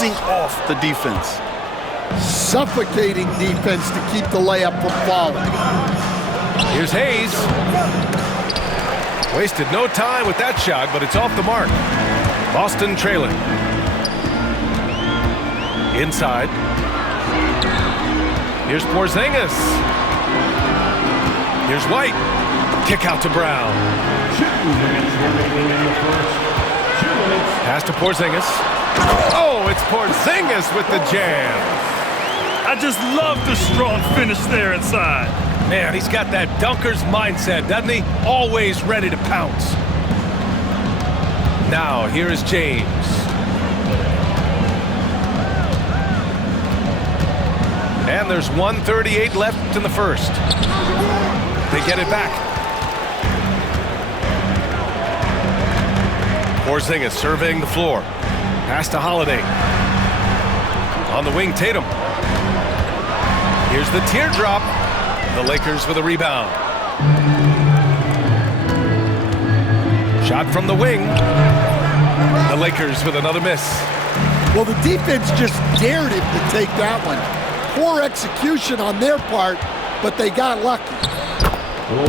easing off the defense. Suffocating defense to keep the layup from falling. Here's Hayes. Wasted no time with that shot, but it's off the mark. Boston trailing. Inside. Here's Porzingis. Here's White. Kick out to Brown. Pass to Porzingis. Oh, it's Porzingis with the jam. I just love the strong finish there inside. Man, he's got that dunker's mindset, doesn't he? Always ready to pounce. Now, here is James. And there's 1:38 left in the first. They get it back. Porzingis surveying the floor. Pass to Holiday. On the wing, Tatum. Here's the teardrop. The Lakers with a rebound. Shot from the wing. The Lakers with another miss. Well, the defense just dared him to take that one. Poor execution on their part, but they got lucky.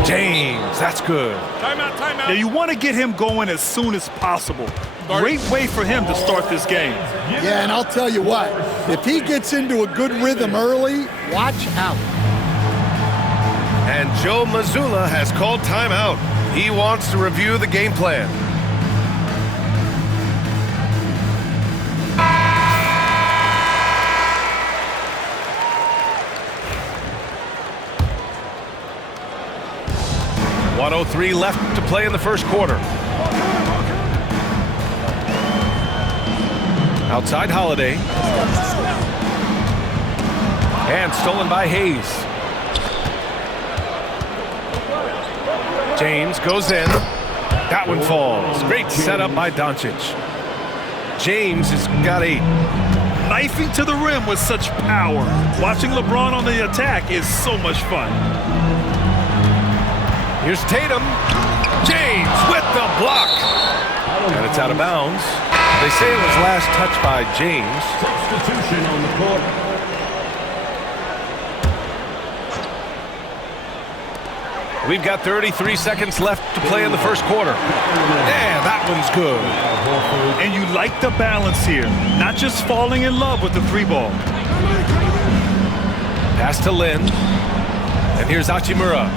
James, that's good. Timeout, timeout. Yeah, you want to get him going as soon as possible. Great way for him to start this game. Yeah, and I'll tell you what, if he gets into a good rhythm early, watch out. And Joe Mazzulla has called timeout. He wants to review the game plan. .103 left to play in the first quarter. Outside Holiday. And stolen by Hayes. James goes in. That one falls. Great setup by Doncic. James has got 8. Knifing to the rim with such power. Watching LeBron on the attack is so much fun. Here's Tatum. James with the block. And it's out of bounds. They say it was last touched by James. Substitution on the court. We've got 33 seconds left to play in the first quarter. Yeah, that one's good. And you like the balance here. Not just falling in love with the 3-ball. Pass to Lin. And here's Hachimura.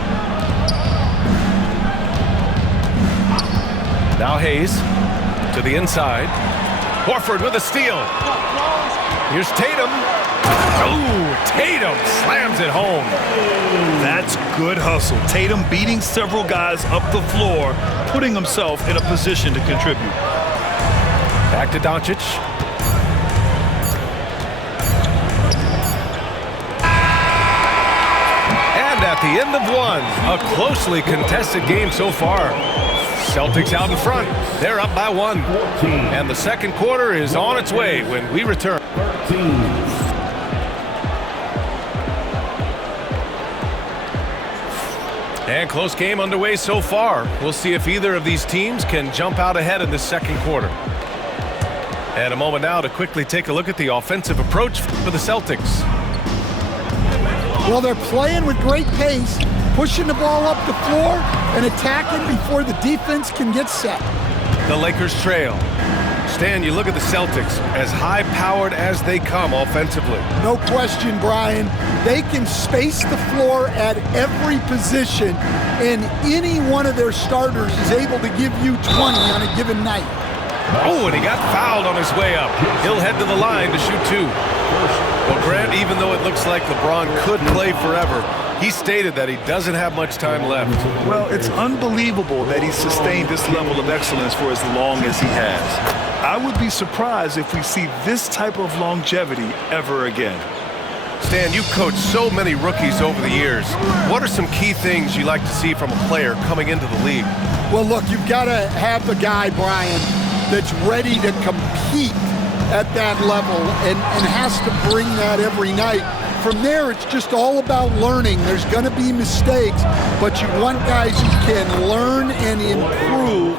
Now Hayes to the inside. Horford with a steal. Here's Tatum. Oh, Tatum slams it home. That's good hustle. Tatum beating several guys up the floor, putting himself in a position to contribute. Back to Doncic. And at the end of one, a closely contested game so far. Celtics out in front. They're up by 1. And the second quarter is on its way when we return. And close game underway so far. We'll see if either of these teams can jump out ahead in this second quarter. And a moment now to quickly take a look at the offensive approach for the Celtics. Well, they're playing with great pace, pushing the ball up the floor and attacking before the defense can get set. The Lakers trail. Stan, you look at the Celtics, as high-powered as they come offensively. No question, Brian. They can space the floor at every position, and any one of their starters is able to give you 20 on a given night. Oh, and he got fouled on his way up. He'll head to the line to shoot 2. Well, Grant, even though it looks like LeBron could play forever, he stated that he doesn't have much time left. Well, it's unbelievable that he's sustained this level of excellence for as long as he has. I would be surprised if we see this type of longevity ever again. Stan, you've coached so many rookies over the years. What are some key things you like to see from a player coming into the league? Well, look, you've got to have a guy, Brian, that's ready to compete at that level and has to bring that every night. From there, it's just all about learning. There's going to be mistakes, but you want guys who can learn and improve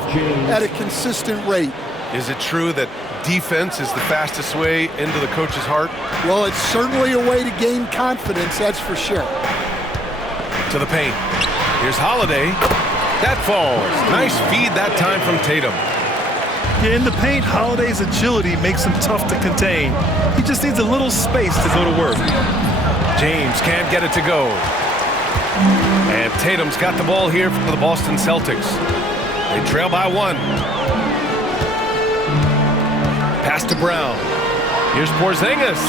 at a consistent rate. Is it true that defense is the fastest way into the coach's heart? Well, it's certainly a way to gain confidence, that's for sure. To the paint. Here's Holiday. That falls. Nice feed that time from Tatum. Yeah, in the paint, Holiday's agility makes him tough to contain. He just needs a little space to go to work. James can't get it to go. And Tatum's got the ball here for the Boston Celtics. They trail by 1. Pass to Brown. Here's Porzingis.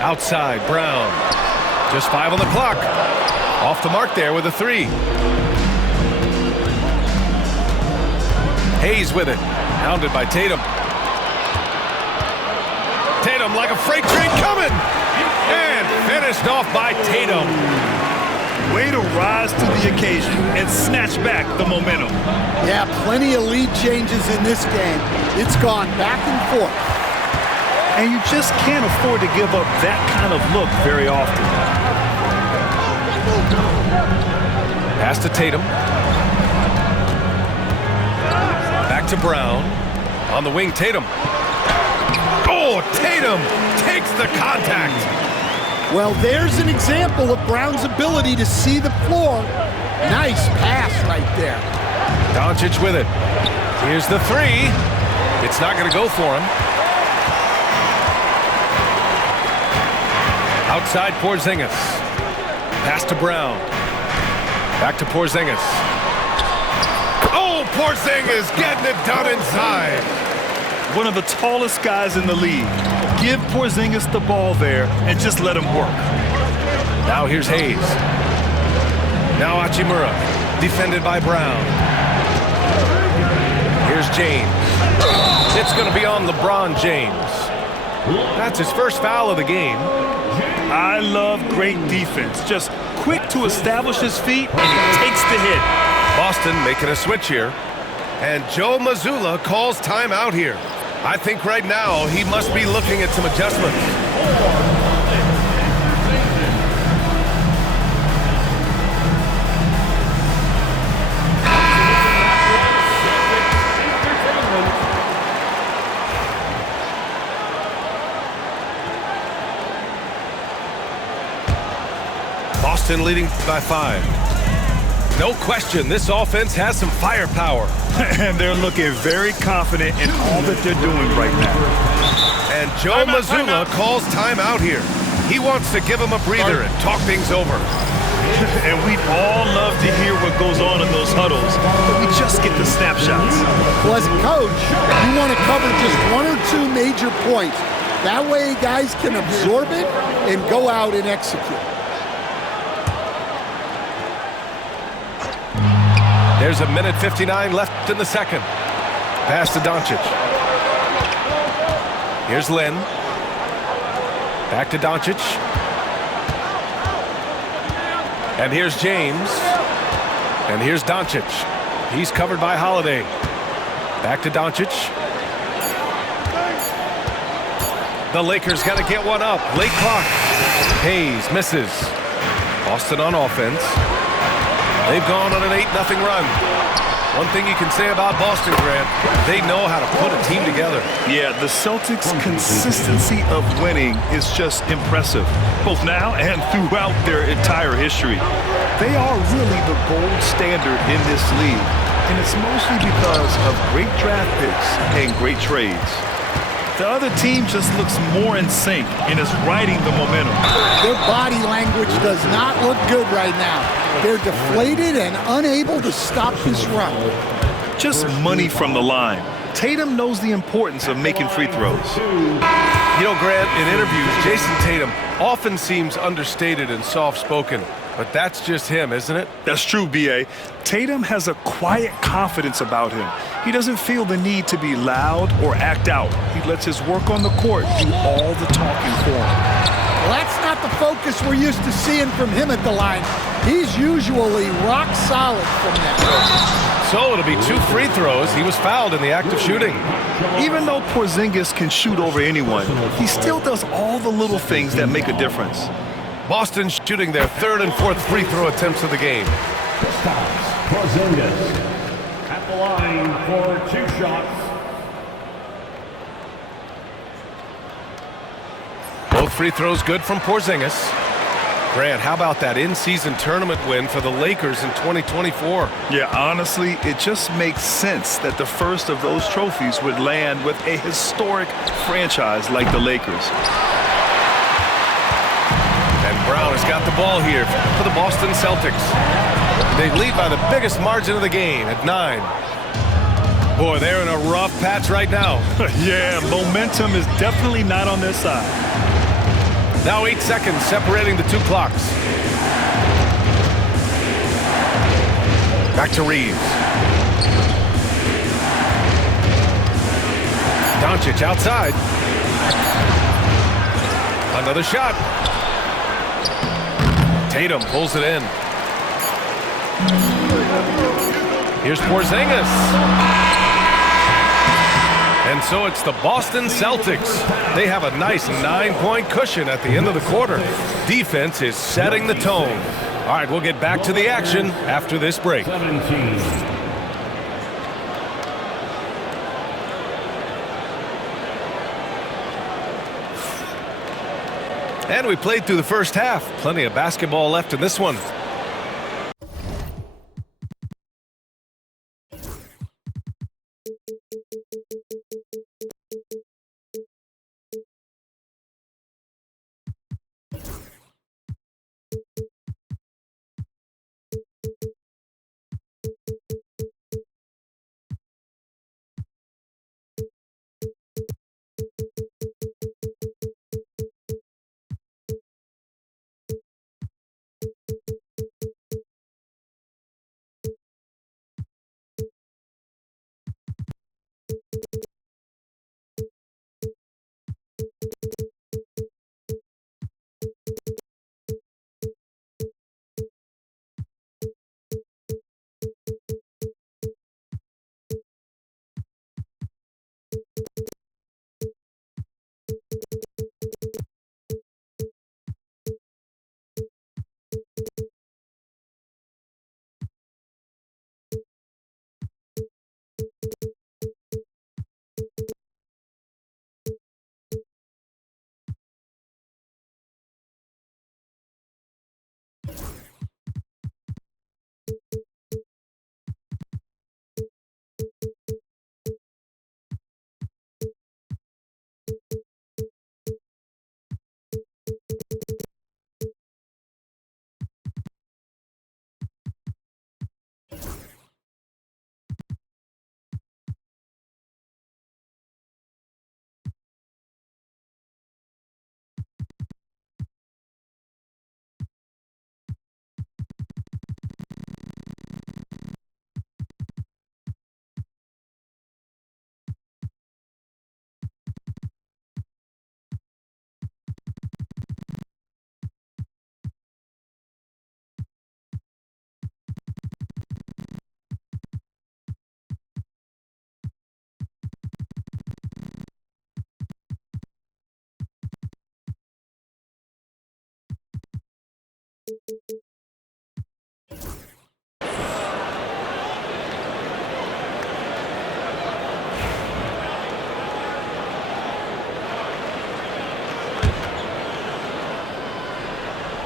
Outside, Brown. Just 5 on the clock. Off the mark there with a 3. Hayes with it. Hounded by Tatum. Tatum like a freight train coming. And finished off by Tatum. Way to rise to the occasion and snatch back the momentum. Yeah, plenty of lead changes in this game. It's gone back and forth. And you just can't afford to give up that kind of look very often. Pass to Tatum. Back to Brown. On the wing, Tatum. Oh, Tatum takes the contact. Well, there's an example of Brown's ability to see the floor. Nice pass right there. Doncic with it. Here's the 3. It's not going to go for him. Outside Porzingis. Pass to Brown. Back to Porzingis. Oh, Porzingis getting it done inside. One of the tallest guys in the league. Give Porzingis the ball there and just let him work. Now here's Hayes. Now Hachimura. Defended by Brown. Here's James. It's going to be on LeBron James. That's his first foul of the game. I love great defense. Just quick to establish his feet, and he takes the hit. Boston making a switch here. And Joe Mazzulla calls timeout here. I think right now he must be looking at some adjustments. Boston leading by 5. No question, this offense has some firepower. And they're looking very confident in all that they're doing right now. And Joe Mazzulla calls timeout here. He wants to give him a breather and talk things over. And we'd all love to hear what goes on in those huddles, but we just get the snapshots. Well, as a coach, you want to cover just 1 or 2 major points. That way guys can absorb it and go out and execute. There's a minute 59 left in the second. Pass to Doncic. Here's Lynn. Back to Doncic. And here's James. And here's Doncic. He's covered by Holiday. Back to Doncic. The Lakers got to get one up. Late clock. Hayes misses. Boston on offense. They've gone on an 8-0 run. One thing you can say about Boston, Grant, they know how to put a team together. Yeah, the Celtics' consistency of winning is just impressive, both now and throughout their entire history. They are really the gold standard in this league, and it's mostly because of great draft picks and great trades. The other team just looks more in sync and is riding the momentum. Their body language does not look good right now. They're deflated and unable to stop this run. Just money from the line. Tatum knows the importance of making free throws. You know, Grant, in interviews, Jason Tatum often seems understated and soft-spoken, but that's just him, isn't it? That's true, B.A. Tatum has a quiet confidence about him. He doesn't feel the need to be loud or act out. He lets his work on the court do all the talking for him. Well, that's not the focus we're used to seeing from him at the line. He's usually rock solid from that. So it'll be 2 free throws. He was fouled in the act of shooting. Even though Porzingis can shoot over anyone, he still does all the little things that make a difference. Boston shooting their 3rd and 4th free throw attempts of the game. Porzingis. line for 2 shots. Both free throws good from Porzingis. Grant, how about that in-season tournament win for the Lakers in 2024? Yeah, honestly, it just makes sense that the first of those trophies would land with a historic franchise like the Lakers. And Brown has got the ball here for the Boston Celtics. They lead by the biggest margin of the game at 9. Boy, they're in a rough patch right now. Yeah, momentum is definitely not on their side. Now 8 seconds separating the 2 clocks. Back to Reeves. Doncic outside. Another shot. Tatum pulls it in. Here's Porzingis. And so it's the Boston Celtics. They have a nice 9-point cushion at the end of the quarter. Defense is setting the tone. All right, we'll get back to the action after this break. 17. And we played through the first half. Plenty of basketball left in this one.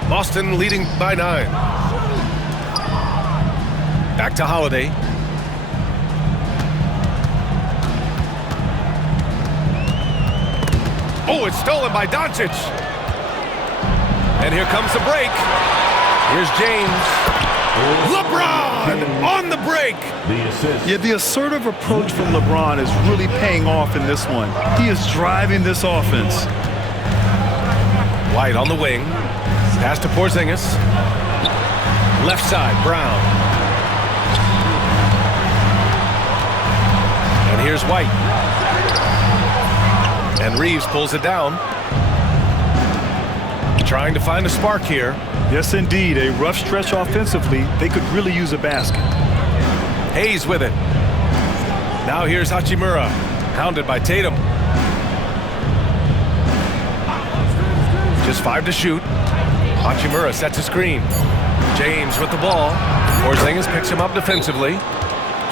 Boston leading by 9. Back to Holiday. Oh, it's stolen by Doncic. And here comes the break. Here's James. LeBron on the break. The assist. Yeah, the assertive approach from LeBron is really paying off in this one. He is driving this offense. White on the wing. Pass to Porzingis. Left side, Brown. And here's White. And Reeves pulls it down. Trying to find a spark here. Yes, indeed. A rough stretch offensively. They could really use a basket. Hayes with it. Now here's Hachimura. Hounded by Tatum. Just 5 to shoot. Hachimura sets a screen. James with the ball. Porzingis picks him up defensively.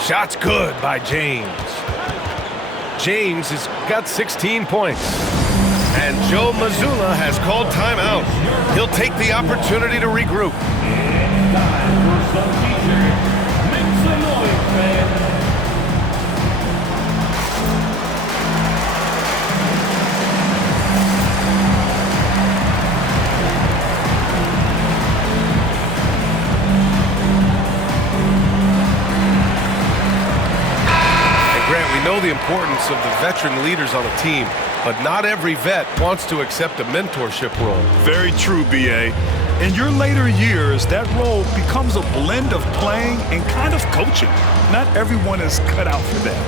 Shot's good by James. James has got 16 points. And Joe Mazzulla has called timeout. He'll take the opportunity to regroup. Time for some teacher. Make some noise, man. We know the importance of the veteran leaders on a team, but not every vet wants to accept a mentorship role. Very true, B.A. In your later years, that role becomes a blend of playing and kind of coaching. Not everyone is cut out for that.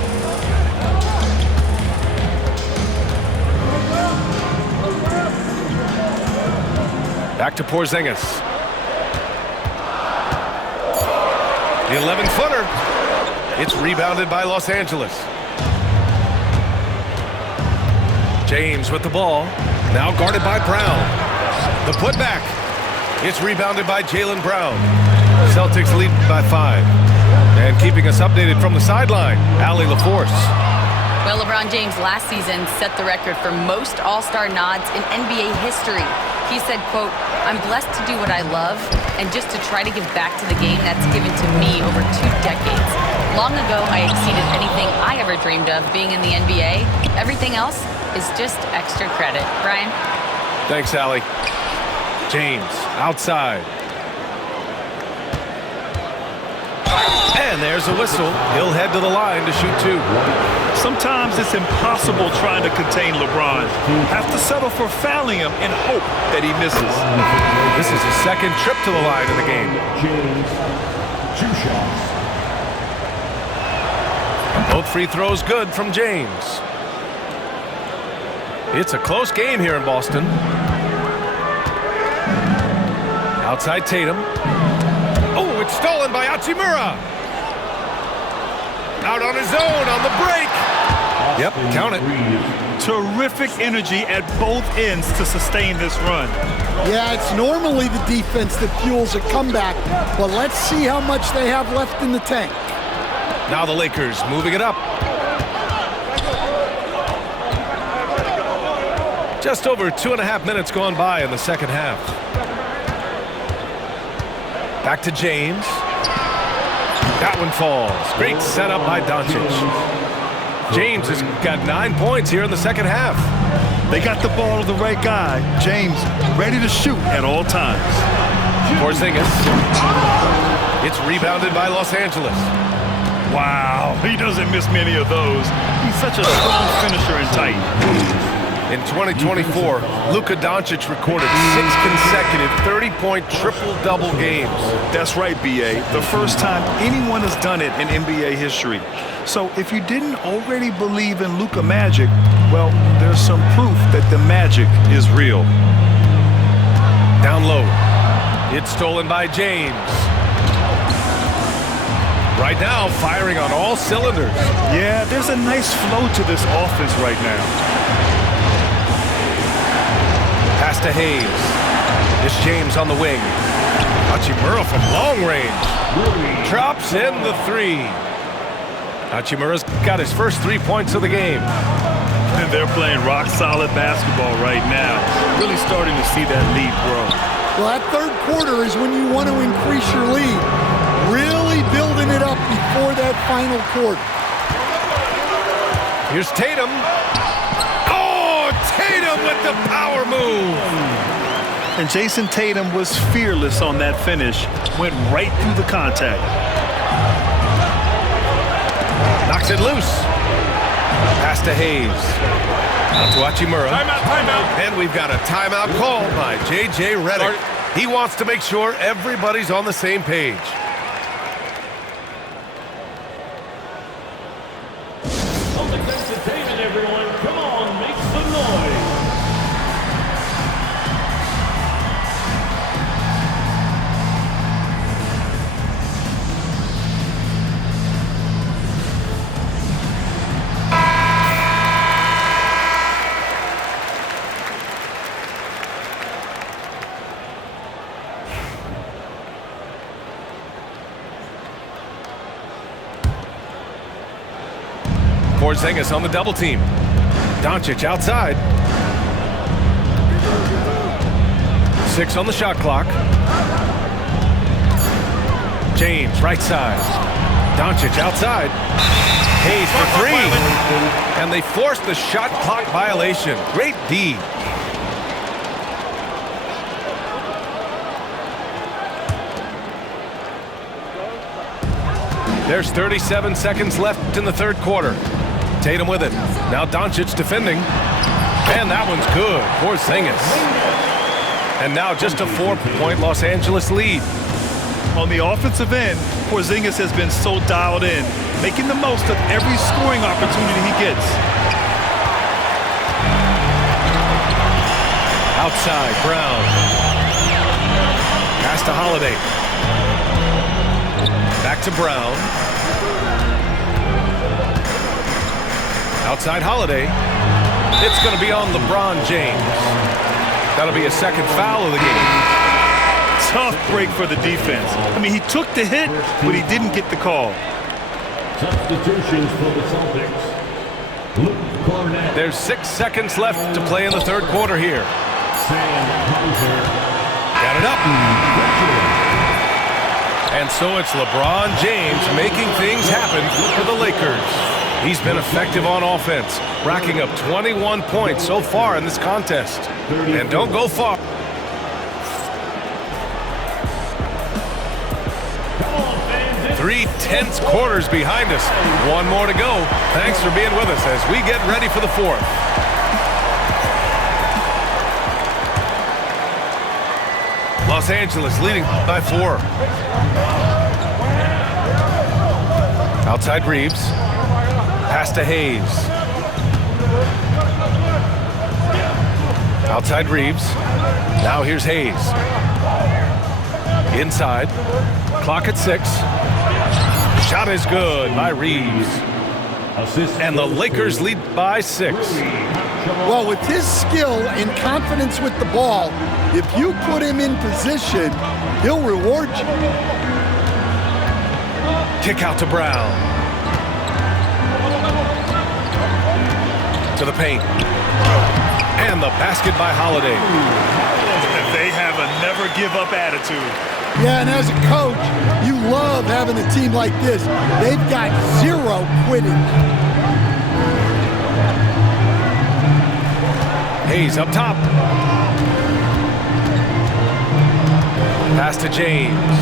Back to Porzingis. The 11-footer. It's rebounded by Los Angeles. James with the ball. Now guarded by Brown. The putback. It's rebounded by Jaylen Brown. Celtics lead by 5. And keeping us updated from the sideline, Allie LaForce. Well, LeBron James last season set the record for most All-Star nods in NBA history. He said, quote, "I'm blessed to do what I love and just to try to give back to the game that's given to me over 2 decades. Long ago, I exceeded anything I ever dreamed of being in the NBA. Everything else is just extra credit." Brian? Thanks, Allie. James outside. And there's a whistle. He'll head to the line to shoot 2. Sometimes it's impossible trying to contain LeBron. Have to settle for fouling him and hope that he misses. This is his second trip to the line in the game. James, 2 shots. Both free throws good from James. It's a close game here in Boston. Outside Tatum. Oh, it's stolen by Hachimura. Out on his own on the break. Yep, count it. Terrific energy at both ends to sustain this run. Yeah, it's normally the defense that fuels a comeback, but let's see how much they have left in the tank. Now the Lakers moving it up. Just over 2.5 minutes gone by in the second half. Back to James. That one falls. Great setup by Doncic. James has got 9 points here in the second half. They got the ball to the right guy. James ready to shoot at all times. Porzingis. It's rebounded by Los Angeles. Wow, he doesn't miss many of those. He's such a strong finisher and tight. In 2024, Luka Doncic recorded 6 consecutive 30-point triple-double games. That's right, B.A. The first time anyone has done it in NBA history. So if you didn't already believe in Luka magic, well, there's some proof that the magic is real. Down low. It's stolen by James. Right now, firing on all cylinders. Yeah, there's a nice flow to this offense right now. Pass to Hayes. It's James on the wing. Hachimura from long range. Drops in the 3. Hachimura's got his first 3 points of the game. And they're playing rock-solid basketball right now. Really starting to see that lead grow. Well, that third quarter is when you want to increase your lead. Really building it up before that final quarter. Here's Tatum. Tatum with the power move. And Jason Tatum was fearless on that finish. Went right through the contact. Knocks it loose. Pass to Hayes. Out to Hachimura. Timeout. And we've got a timeout called by J.J. Redick. He wants to make sure everybody's on the same page. Celtics entertainment, everyone. Come on, make some noise. Porzingis on the double team. Doncic outside. 6 on the shot clock. James right side. Doncic outside. Hayes for 3. And they forced the shot clock violation. Great D. There's 37 seconds left in the third quarter. Tatum with it. Now Doncic defending. And that one's good. Porzingis. And now just a 4-point Los Angeles lead. On the offensive end, Porzingis has been so dialed in, making the most of every scoring opportunity he gets. Outside, Brown. Pass to Holiday. Back to Brown. Outside Holiday. It's going to be on LeBron James. That'll be a second foul of the game. Tough break for the defense. I mean, he took the hit, but he didn't get the call. Substitutions for the Celtics. Luke Cornett. There's 6 seconds left to play in the third quarter here. Sam Hauser. Got it up. And so it's LeBron James making things happen for the Lakers. He's been effective on offense, racking up 21 points so far in this contest. And don't go far. Three tense quarters behind us. One more to go. Thanks for being with us as we get ready for the fourth. Los Angeles leading by 4. Outside Reeves. Pass to Hayes. Outside Reeves. Now here's Hayes. Inside. Clock at 6. Shot is good by Reeves. And the Lakers lead by 6. Well, with his skill and confidence with the ball, if you put him in position, he'll reward you. Kick out to Brown. To the paint. And the basket by Holiday. They have a never-give-up attitude. Yeah, and as a coach, you love having a team like this. They've got 0 quitting. Hayes up top. Pass to James.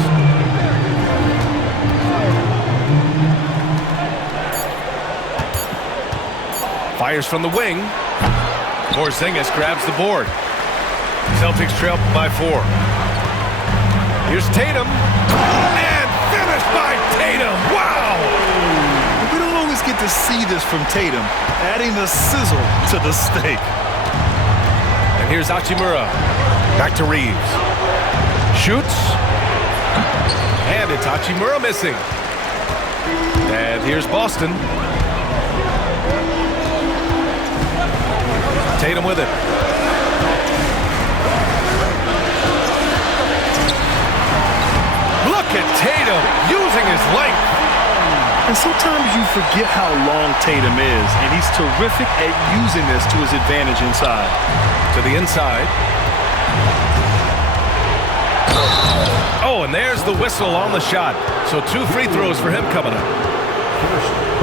Fires from the wing. Porzingis grabs the board. Celtics trail by 4. Here's Tatum. And finished by Tatum. Wow! We don't always get to see this from Tatum, adding the sizzle to the steak. And here's Hachimura. Back to Reeves. Shoots. And it's Hachimura missing. And here's Boston. Tatum with it. Look at Tatum using his length. And sometimes you forget how long Tatum is, and he's terrific at using this to his advantage inside. To the inside. Oh, and there's the whistle on the shot. So 2 free throws for him coming up.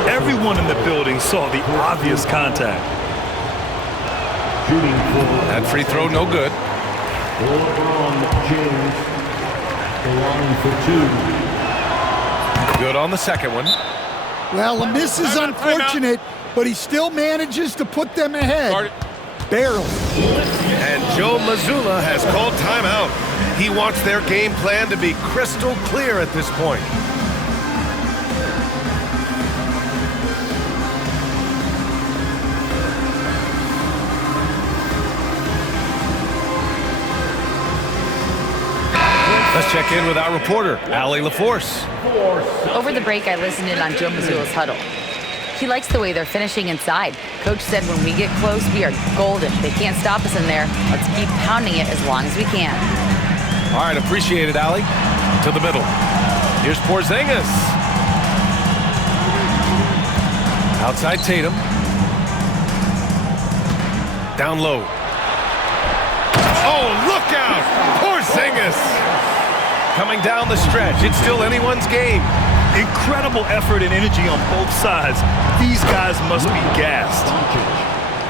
Everyone in the building saw the obvious contact. Shooting for That free throw no good. LeBron James. The line for 2. Good on the second one. Well, a miss is unfortunate, but he still manages to put them ahead. Barely. And Joe Mazzulla has called timeout. He wants their game plan to be crystal clear at this point. Let's check in with our reporter, Allie LaForce. Over the break, I listened in on Joe Mazzulla's huddle. He likes the way they're finishing inside. Coach said when we get close, we are golden. They can't stop us in there. Let's keep pounding it as long as we can. All right, appreciate it, Allie. To the middle. Here's Porzingis. Outside Tatum. Down low. Oh, look out! Porzingis! Coming down the stretch. It's still anyone's game. Incredible effort and energy on both sides. These guys must be gassed.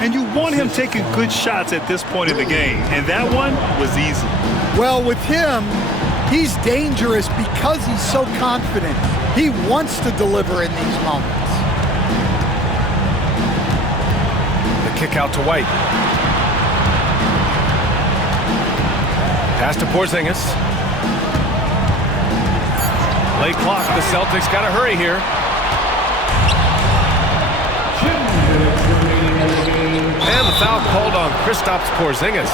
And you want him taking good shots at this point in the game. And that one was easy. Well, with him, he's dangerous because he's so confident. He wants to deliver in these moments. The kick out to White. Pass to Porzingis. Late clock. The Celtics got to hurry here. And the foul called on Kristaps Porzingis.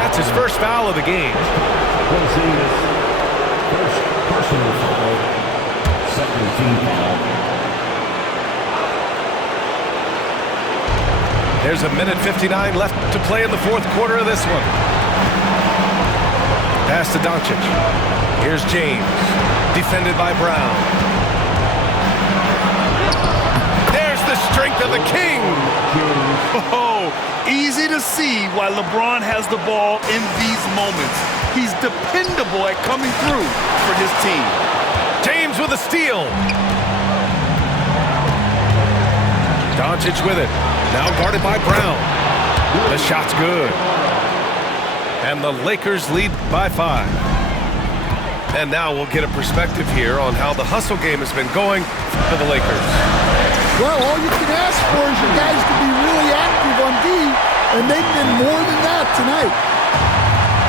That's his first foul of the game. Porzingis, first personal foul, second team foul. There's a minute 59 left to play in the fourth quarter of this one. Pass to Doncic. Here's James, defended by Brown. There's the strength of the king. Oh, easy to see why LeBron has the ball in these moments. He's dependable at coming through for his team. James with a steal. Doncic with it. Now guarded by Brown. The shot's good. And the Lakers lead by 5. And now we'll get a perspective here on how the hustle game has been going for the Lakers. Well, all you can ask for is your guys to be really active on D, and they've been more than that tonight.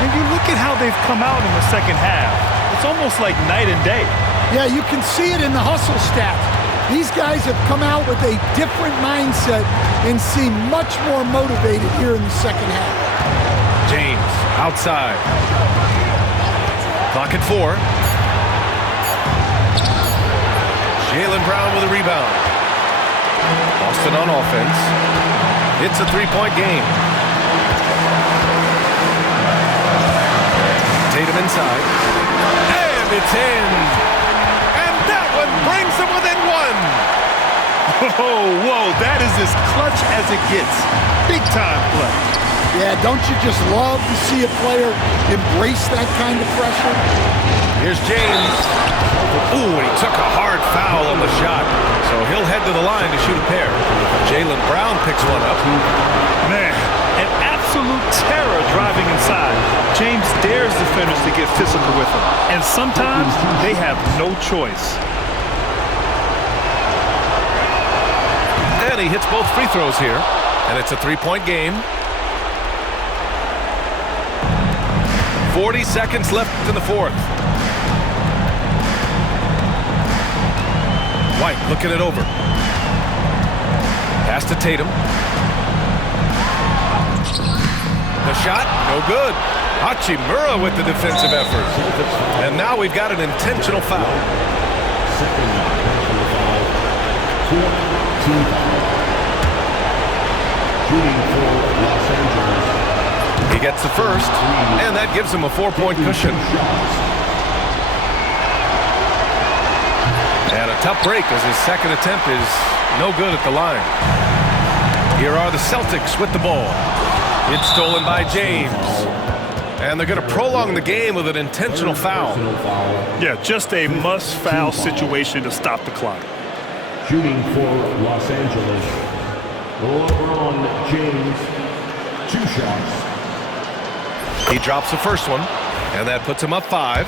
And you look at how they've come out in the second half. It's almost like night and day. Yeah, you can see it in the hustle stats. These guys have come out with a different mindset and seem much more motivated here in the second half. James outside. Clock at 4. Jaylen Brown with a rebound. Boston on offense. It's a three-point game. Tatum inside. And it's in. And that one brings them within 1. Whoa, that is as clutch as it gets. Big time play. Yeah, don't you just love to see a player embrace that kind of pressure? Here's James. Ooh, and he took a hard foul on the shot. So he'll head to the line to shoot a pair. Jaylen Brown picks one up. Man, an absolute terror driving inside. James dares defenders to get physical with him. And sometimes they have no choice. And he hits both free throws here. And it's a three-point game. 40 seconds left in the fourth. White looking it over. Pass to Tatum. The shot, no good. Hachimura with the defensive effort. And now we've got an intentional foul. Second personal foul. Fourth team foul. Shooting for Los Angeles. He gets the first, and that gives him a 4-point cushion. And a tough break as his second attempt is no good at the line. Here are the Celtics with the ball. It's stolen by James. And they're going to prolong the game with an intentional foul. Yeah, just a must-foul situation to stop the clock. Shooting for Los Angeles. LeBron James, 2 shots. He drops the first one, and that puts him up 5.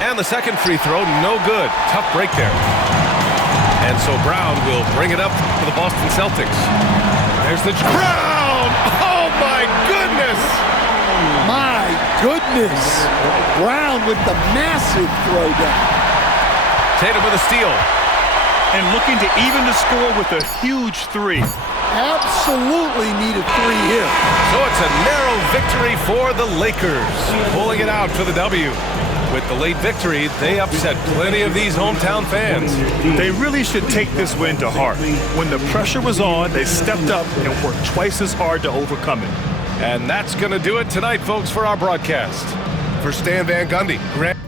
And the second free throw, no good. Tough break there. And so Brown will bring it up for the Boston Celtics. There's the Brown! Oh, my goodness! My goodness. Brown with the massive throwdown. Tatum with a steal. And looking to even the score with a huge 3. Absolutely needed 3 here. So it's a narrow victory for the Lakers, pulling it out for the W. With the late victory, they upset plenty of these hometown fans. They really should take this win to heart. When the pressure was on, they stepped up and worked twice as hard to overcome it. And that's going to do it tonight, folks, for our broadcast. For Stan Van Gundy, Grant